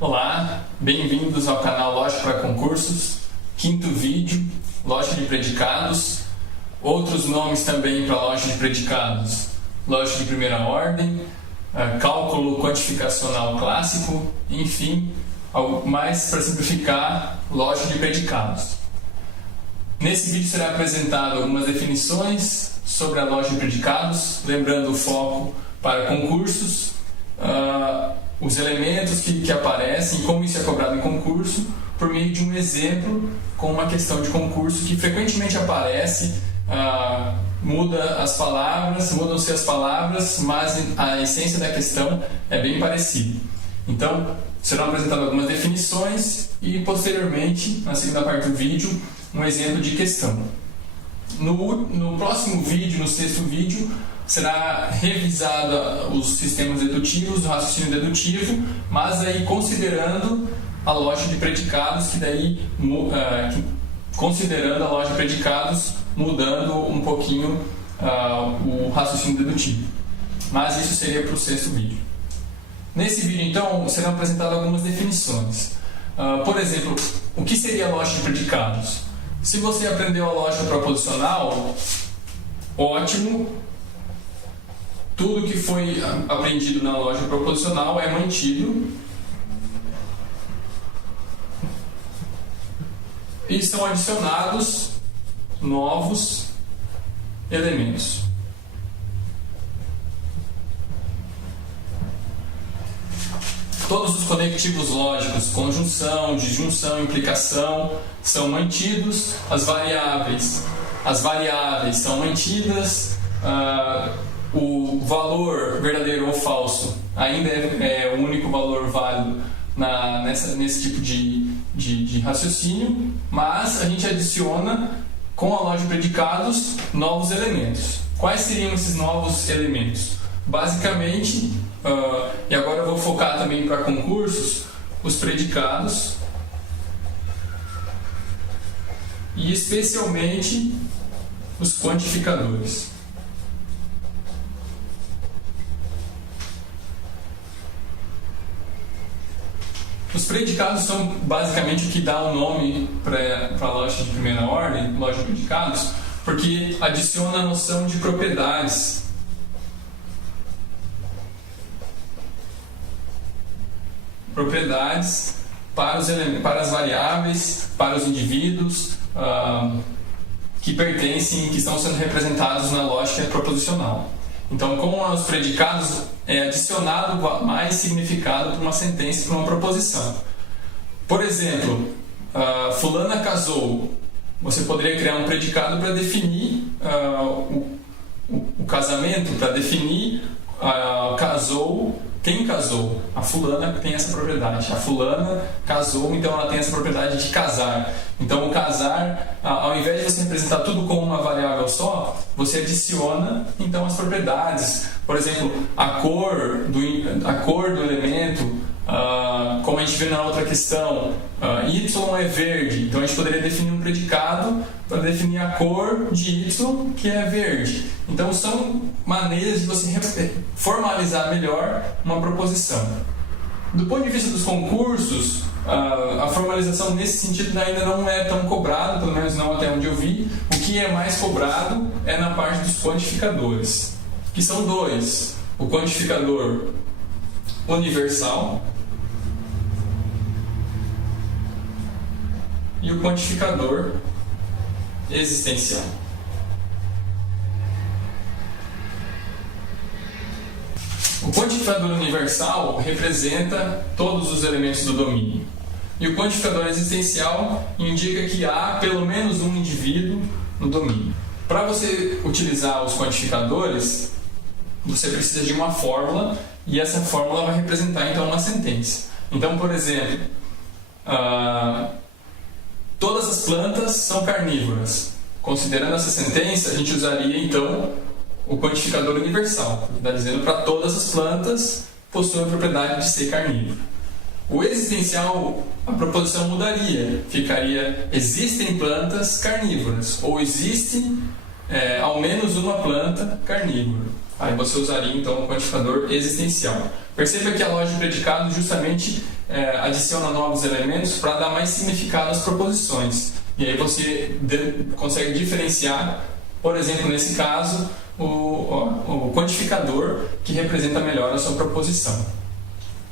Olá, bem-vindos ao canal Lógica para Concursos, quinto vídeo, Lógica de Predicados, outros nomes também para lógica de predicados, lógica de primeira ordem, cálculo quantificacional clássico, enfim, mais para simplificar, lógica de predicados. Nesse vídeo será apresentado algumas definições sobre a lógica de predicados, lembrando o foco para concursos, os elementos que aparecem, como isso é cobrado em concurso, por meio de um exemplo com uma questão de concurso que frequentemente aparece, mudam-se as palavras, mas a essência da questão é bem parecida. Então, serão apresentadas algumas definições e, posteriormente, na segunda parte do vídeo, um exemplo de questão. No próximo vídeo, no sexto vídeo, será revisado os sistemas dedutivos, o raciocínio dedutivo, mas aí considerando a lógica de predicados, considerando a lógica de predicados, mudando um pouquinho o raciocínio dedutivo. Mas isso seria para o sexto vídeo. Nesse vídeo, então, serão apresentadas algumas definições. Por exemplo, o que seria a lógica de predicados? Se você aprendeu a lógica proposicional, ótimo. Tudo que foi aprendido na lógica proposicional é mantido e são adicionados novos elementos. Todos os conectivos lógicos, conjunção, disjunção, implicação, são mantidos. As variáveis são mantidas. O valor verdadeiro ou falso ainda é o único valor válido nesse tipo de raciocínio, mas a gente adiciona, com a lógica de predicados, novos elementos. Quais seriam esses novos elementos? Basicamente, e agora eu vou focar também para concursos, os predicados e especialmente os quantificadores. Os predicados são basicamente o que dá o nome para a lógica de primeira ordem, lógica de predicados, porque adiciona a noção de propriedades. Propriedades para as variáveis, para os indivíduos que pertencem, que estão sendo representados na lógica proposicional. Então, com os predicados, é adicionado mais significado para uma sentença, para uma proposição. Por exemplo, fulana casou. Você poderia criar um predicado para definir o casamento, para definir casou. Quem casou? A fulana tem essa propriedade. A fulana casou, então ela tem essa propriedade de casar. Então o casar, ao invés de você representar tudo como uma variável só, você adiciona então as propriedades. Por exemplo, a cor do elemento, como a gente viu na outra questão, Y é verde. Então a gente poderia definir um predicado para definir a cor de Y, que é verde. Então são maneiras de você formalizar melhor uma proposição. Do ponto de vista dos concursos, a formalização nesse sentido ainda não é tão cobrada, pelo menos não até onde eu vi. O que é mais cobrado é na parte dos quantificadores, que são dois: o quantificador universal e o quantificador existencial. O quantificador universal representa todos os elementos do domínio. E o quantificador existencial indica que há pelo menos um indivíduo no domínio. Para você utilizar os quantificadores, você precisa de uma fórmula, e essa fórmula vai representar então uma sentença. Então, por exemplo, todas as plantas são carnívoras. Considerando essa sentença, a gente usaria então o quantificador universal, que está dizendo para todas as plantas possuem a propriedade de ser carnívoro. O existencial, a proposição mudaria, ficaria: existem plantas carnívoras, ou existe ao menos uma planta carnívora. Aí você usaria então o quantificador existencial. Perceba que a lógica de predicados justamente adiciona novos elementos para dar mais significado às proposições. E aí você consegue diferenciar, por exemplo, nesse caso, o quantificador que representa melhor a sua proposição.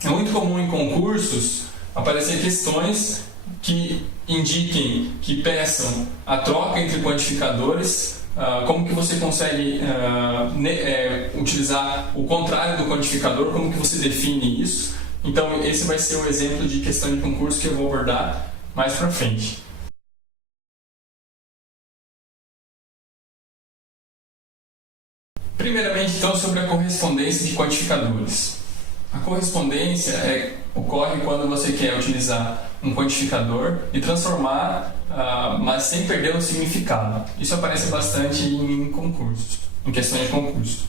É muito comum em concursos aparecer questões que indiquem, que peçam a troca entre quantificadores. Como que você consegue utilizar o contrário do quantificador, como que você define isso. Então esse vai ser o exemplo de questão de concurso que eu vou abordar mais para frente. Primeiramente, então, sobre a correspondência de quantificadores. A correspondência ocorre quando você quer utilizar um quantificador e transformar, mas sem perder o significado. Isso aparece bastante em concursos, em questões de concurso.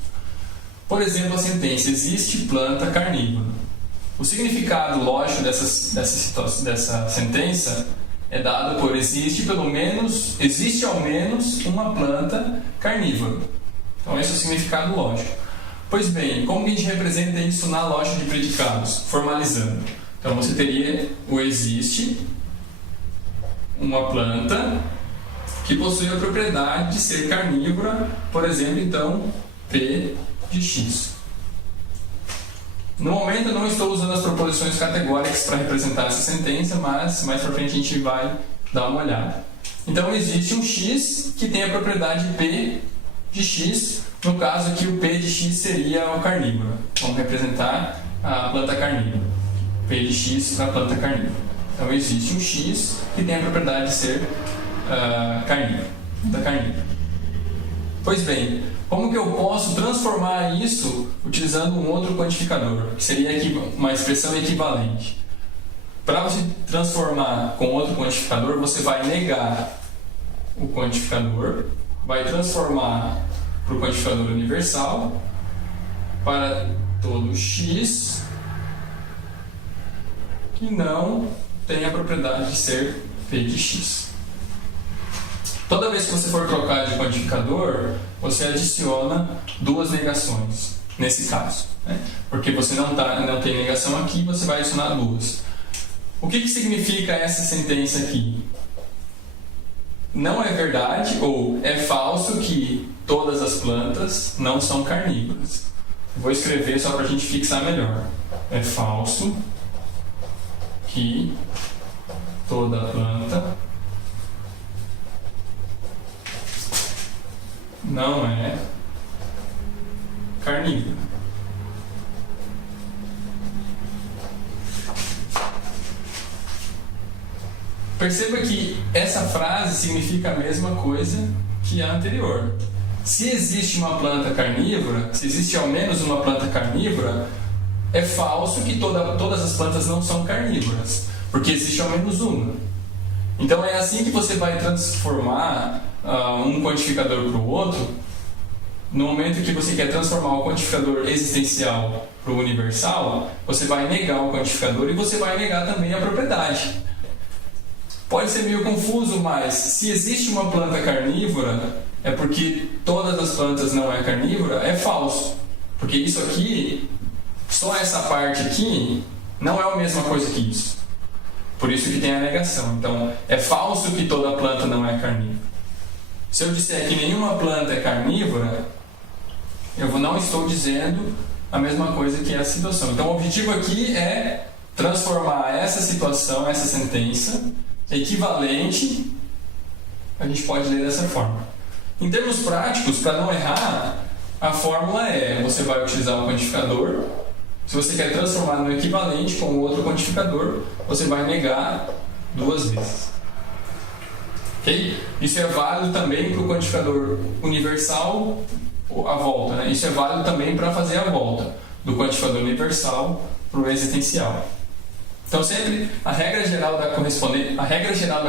Por exemplo, a sentença: existe planta carnívora. O significado lógico dessa sentença é dado por existe ao menos uma planta carnívora. Então esse é o significado lógico. Pois bem, como que a gente representa isso na lógica de predicados? Formalizando. Então você teria o existe uma planta que possui a propriedade de ser carnívora, por exemplo, então, P de X. No momento eu não estou usando as proposições categóricas para representar essa sentença, mas mais para frente a gente vai dar uma olhada. Então existe um X que tem a propriedade P de X, no caso aqui o P de X seria o carnívoro. Vamos representar a planta carnívora. P de X para a planta carnívora. Então existe um X que tem a propriedade de ser carnívoro, planta carnívora. Pois bem, como que eu posso transformar isso utilizando um outro quantificador, que seria uma expressão equivalente? Para você transformar com outro quantificador, você vai negar o quantificador, vai transformar para o quantificador universal para todo x que não tem a propriedade de ser P de x. Toda vez que você for trocar de quantificador, você adiciona duas negações, nesse caso. Né? Porque você não tem negação aqui, você vai adicionar duas. O que significa essa sentença aqui? Não é verdade ou é falso que todas as plantas não são carnívoras. Vou escrever só para a gente fixar melhor. É falso que toda planta não é carnívora. Perceba que essa frase significa a mesma coisa que a anterior. Se existe uma planta carnívora, se existe ao menos uma planta carnívora, é falso que todas as plantas não são carnívoras, porque existe ao menos uma. Então é assim que você vai transformar um quantificador para o outro. No momento que você quer transformar o quantificador existencial para o universal, você vai negar o quantificador e você vai negar também a propriedade. Pode ser meio confuso, mas se existe uma planta carnívora, é porque todas as plantas não é carnívora, é falso. Porque isso aqui, só essa parte aqui, não é a mesma coisa que isso. Por isso que tem a negação. Então, é falso que toda planta não é carnívora. Se eu disser que nenhuma planta é carnívora, eu não estou dizendo a mesma coisa que essa situação. Então, o objetivo aqui é transformar essa situação, essa sentença, equivalente, a gente pode ler dessa forma. Em termos práticos, para não errar, a fórmula é: você vai utilizar o quantificador. Se você quer transformar no equivalente com o outro quantificador, você vai negar duas vezes. Ok? Isso é válido também para o quantificador universal, a volta. Né? Isso é válido também para fazer a volta do quantificador universal para o existencial. Então, sempre a regra geral da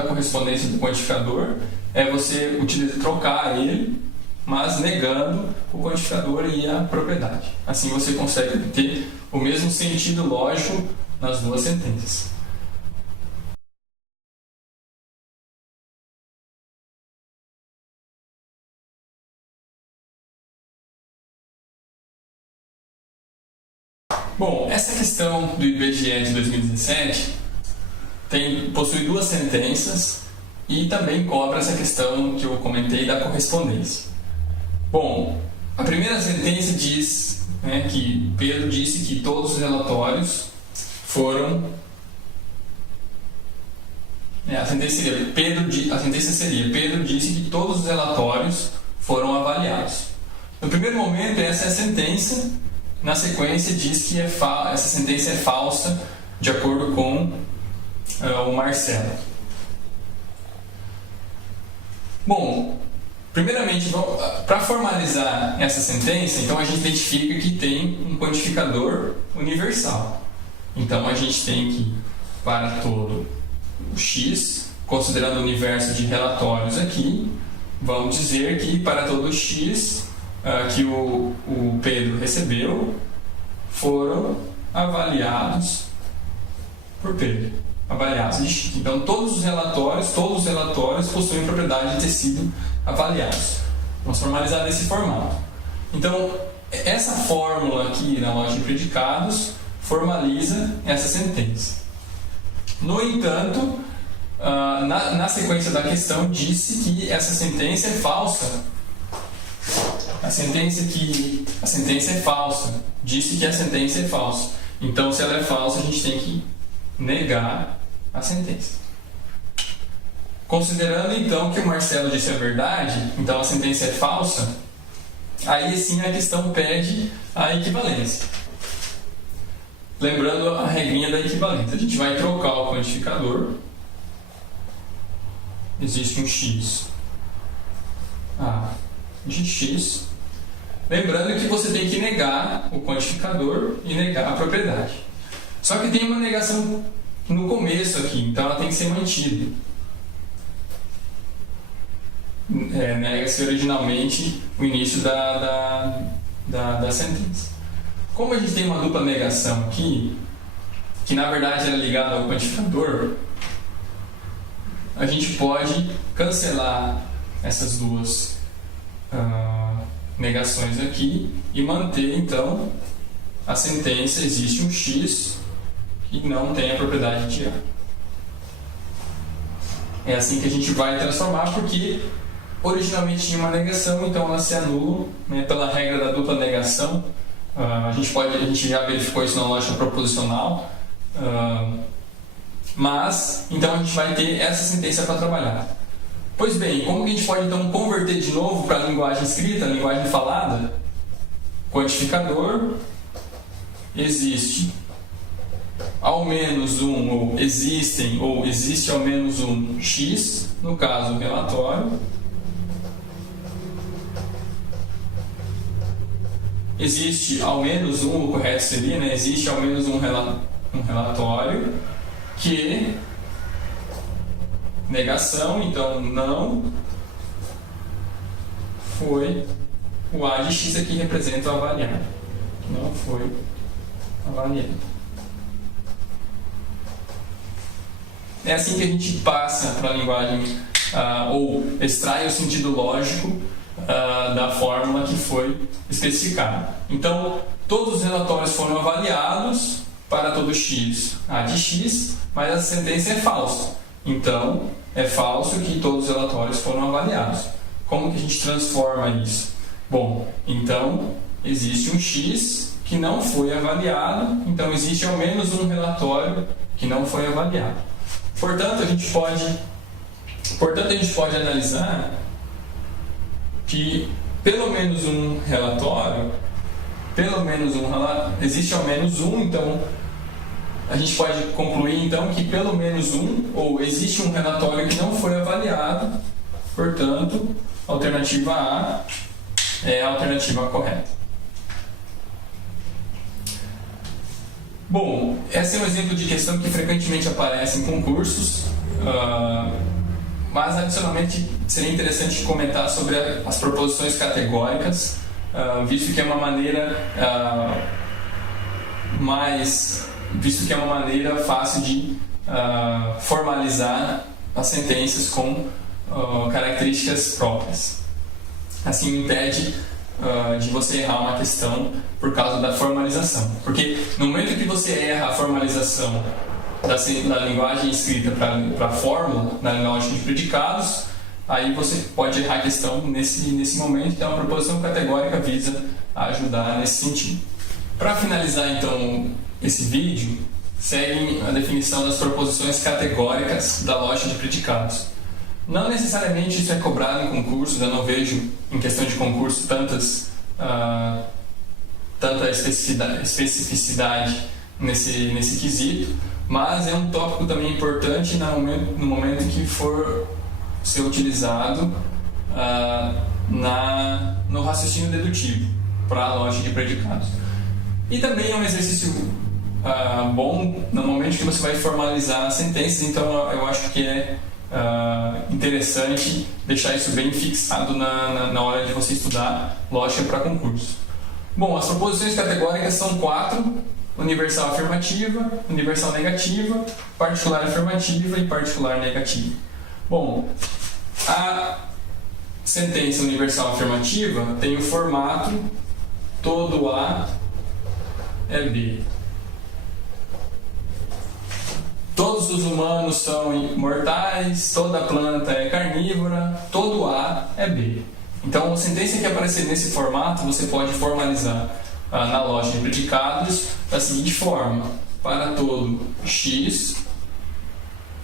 correspondência do quantificador é você trocar ele, mas negando o quantificador e a propriedade. Assim você consegue ter o mesmo sentido lógico nas duas sentenças. Bom, essa questão do IBGE de 2017 possui 2 sentenças e também cobra essa questão que eu comentei da correspondência. Bom, a primeira sentença diz, que Pedro disse que todos os relatórios foram... A sentença seria Pedro disse que todos os relatórios foram avaliados. No primeiro momento, essa é a sentença. Na sequência, diz que essa sentença é falsa, de acordo com o Marcelo. Bom, primeiramente, para formalizar essa sentença, então a gente identifica que tem um quantificador universal. Então a gente tem que, para todo o X, considerando o universo de relatórios aqui, vamos dizer que para todo o X que o Pedro recebeu, foram avaliados por Pedro. Avaliados de X. Então todos os relatórios possuem propriedade de ter sido avaliados. Vamos formalizar desse formato. Então, essa fórmula aqui na lógica de predicados formaliza essa sentença. No entanto, na sequência da questão, disse que essa sentença é falsa. A sentença é falsa. Disse que a sentença é falsa. Então, se ela é falsa, a gente tem que negar a sentença. Considerando, então, que o Marcelo disse a verdade, então a sentença é falsa, aí sim a questão pede a equivalência. Lembrando a regrinha da equivalência. A gente vai trocar o quantificador. Existe um x de x. Lembrando que você tem que negar o quantificador e negar a propriedade. Só que tem uma negação no começo aqui, então ela tem que ser mantida. Nega-se originalmente o início da sentença. Como a gente tem uma dupla negação aqui, que na verdade era ligada ao quantificador, a gente pode cancelar essas 2 negações aqui e manter então a sentença existe um x que não tem a propriedade de A. É assim que a gente vai transformar, porque originalmente tinha uma negação, então ela se anula, pela regra da dupla negação. A gente já verificou isso na lógica proposicional, mas então a gente vai ter essa sentença para trabalhar. Pois bem, como que a gente pode então converter de novo para a linguagem escrita, a linguagem falada? Quantificador existe ao menos um, ou existe ao menos um x, no caso o relatório. Existe ao menos um, o correto seria, existe ao menos um relatório que negação, então não foi o A de x aqui representa o avaliado. Não foi avaliado. É assim que a gente passa para a linguagem, ou extrai o sentido lógico da fórmula que foi especificada. Então, todos os relatórios foram avaliados para todo x, A de x, mas a sentença é falsa. Então, é falso que todos os relatórios foram avaliados. Como que a gente transforma isso? Bom, então, existe um x que não foi avaliado, então existe ao menos um relatório que não foi avaliado. Portanto, a gente pode analisar que pelo menos um relatório, existe ao menos um, então a gente pode concluir então que pelo menos um, ou existe um relatório que não foi avaliado, portanto, a alternativa A é a alternativa correta. Bom, esse é um exemplo de questão que frequentemente aparece em concursos, mas adicionalmente seria interessante comentar sobre as proposições categóricas, visto que é uma maneira fácil de formalizar as sentenças com características próprias. Assim impede de você errar uma questão por causa da formalização. Porque no momento que você erra a formalização da linguagem escrita para a fórmula, na lógica de predicados, aí você pode errar a questão nesse momento. Então, a proposição categórica visa ajudar nesse sentido. Para finalizar, então, esse vídeo, segue a definição das proposições categóricas da lógica de predicados. Não necessariamente isso é cobrado em concursos, eu não vejo, em questão de concurso, tanta especificidade nesse quesito, mas é um tópico também importante no momento que for ser utilizado no raciocínio dedutivo para a lógica de predicados. E também é um exercício bom no momento que você vai formalizar as sentenças, então eu acho que é interessante deixar isso bem fixado na hora de você estudar lógica para concurso. Bom, as proposições categóricas são 4: universal afirmativa, universal negativa, particular afirmativa e particular negativa. Bom, a sentença universal afirmativa tem o formato todo A é B. Todos os humanos são mortais, toda planta é carnívora, todo A é B. Então, a sentença que aparecer nesse formato, você pode formalizar na lógica de predicados da seguinte forma: para todo X,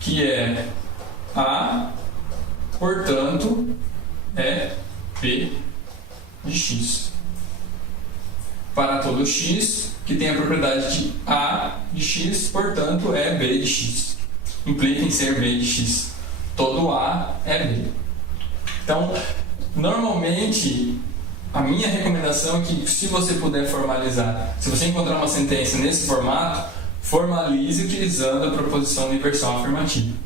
que é A, portanto, é B de X. Para todo X, que tem a propriedade de A de X, portanto, é B de X. Implica em ser B de X. Todo A é B. Então, normalmente, a minha recomendação é que, se você puder formalizar, se você encontrar uma sentença nesse formato, formalize utilizando a proposição universal afirmativa.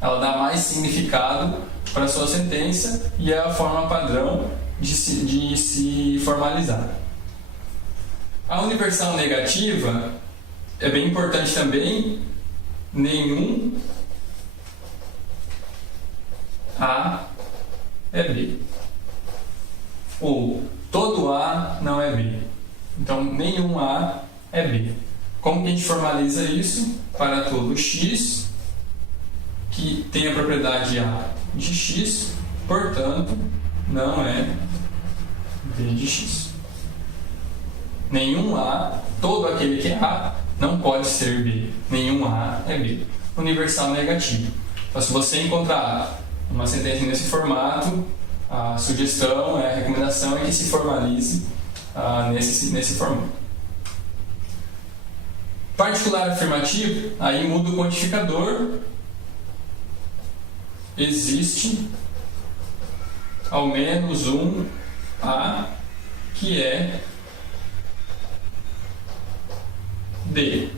Ela dá mais significado para a sua sentença e é a forma padrão de se formalizar. A universal negativa é bem importante também: nenhum A é B. Ou todo A não é B. Então, nenhum A é B. Como que a gente formaliza isso? Para todo X, que tem a propriedade A de X, portanto, não é B de X. Nenhum A, todo aquele que é A, não pode ser B. Nenhum A é B. Universal negativo. Então, se você encontrar uma sentença nesse formato, a sugestão, a recomendação é que se formalize nesse formato. Particular afirmativo, aí muda o quantificador. Existe ao menos um A que é B.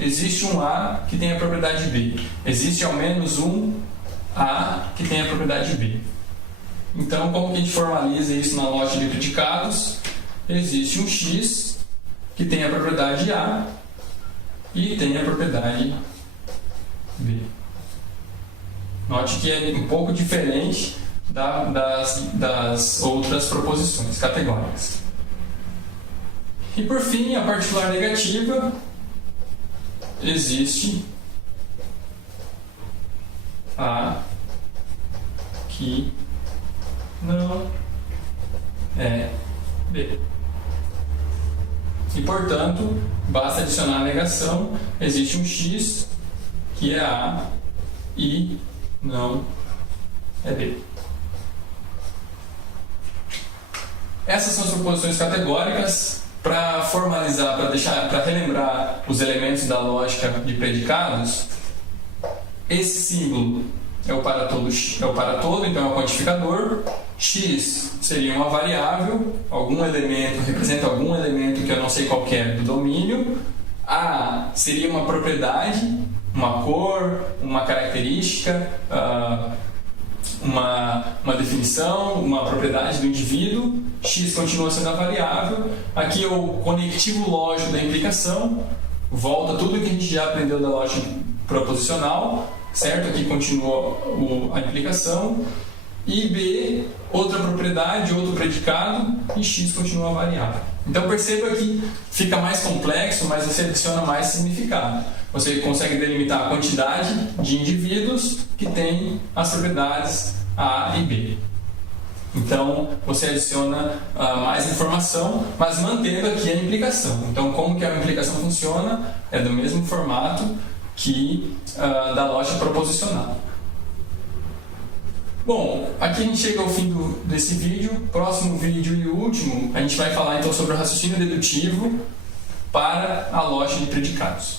Existe um A que tem a propriedade B. Existe ao menos um A que tem a propriedade B. Então, como que a gente formaliza isso na lógica de predicados? Existe um X que tem a propriedade A e tem a propriedade B. Note que é um pouco diferente das outras proposições categóricas. E por fim, a particular negativa: existe A que não é B. E, portanto, basta adicionar a negação: existe um X que é A e não é B. Essas são as proposições categóricas. Para formalizar, para relembrar os elementos da lógica de predicados, esse símbolo é o para todo, então é o quantificador. X seria uma variável, representa algum elemento que eu não sei qual que é do domínio. A seria uma propriedade, uma cor, uma característica, uma definição, uma propriedade do indivíduo. X continua sendo a variável. Aqui é o conectivo lógico da implicação. Volta tudo que a gente já aprendeu da lógica proposicional, certo? Aqui continua a implicação. e B, outra propriedade, outro predicado, e X continua variável. Então perceba que fica mais complexo, mas você adiciona mais significado. Você consegue delimitar a quantidade de indivíduos que têm as propriedades A e B. Então você adiciona mais informação, mas mantendo aqui a implicação. Então como que a implicação funciona? É do mesmo formato que da lógica proposicional. Bom, aqui a gente chega ao fim desse vídeo. Próximo vídeo e o último, a gente vai falar então sobre o raciocínio dedutivo para a lógica de predicados.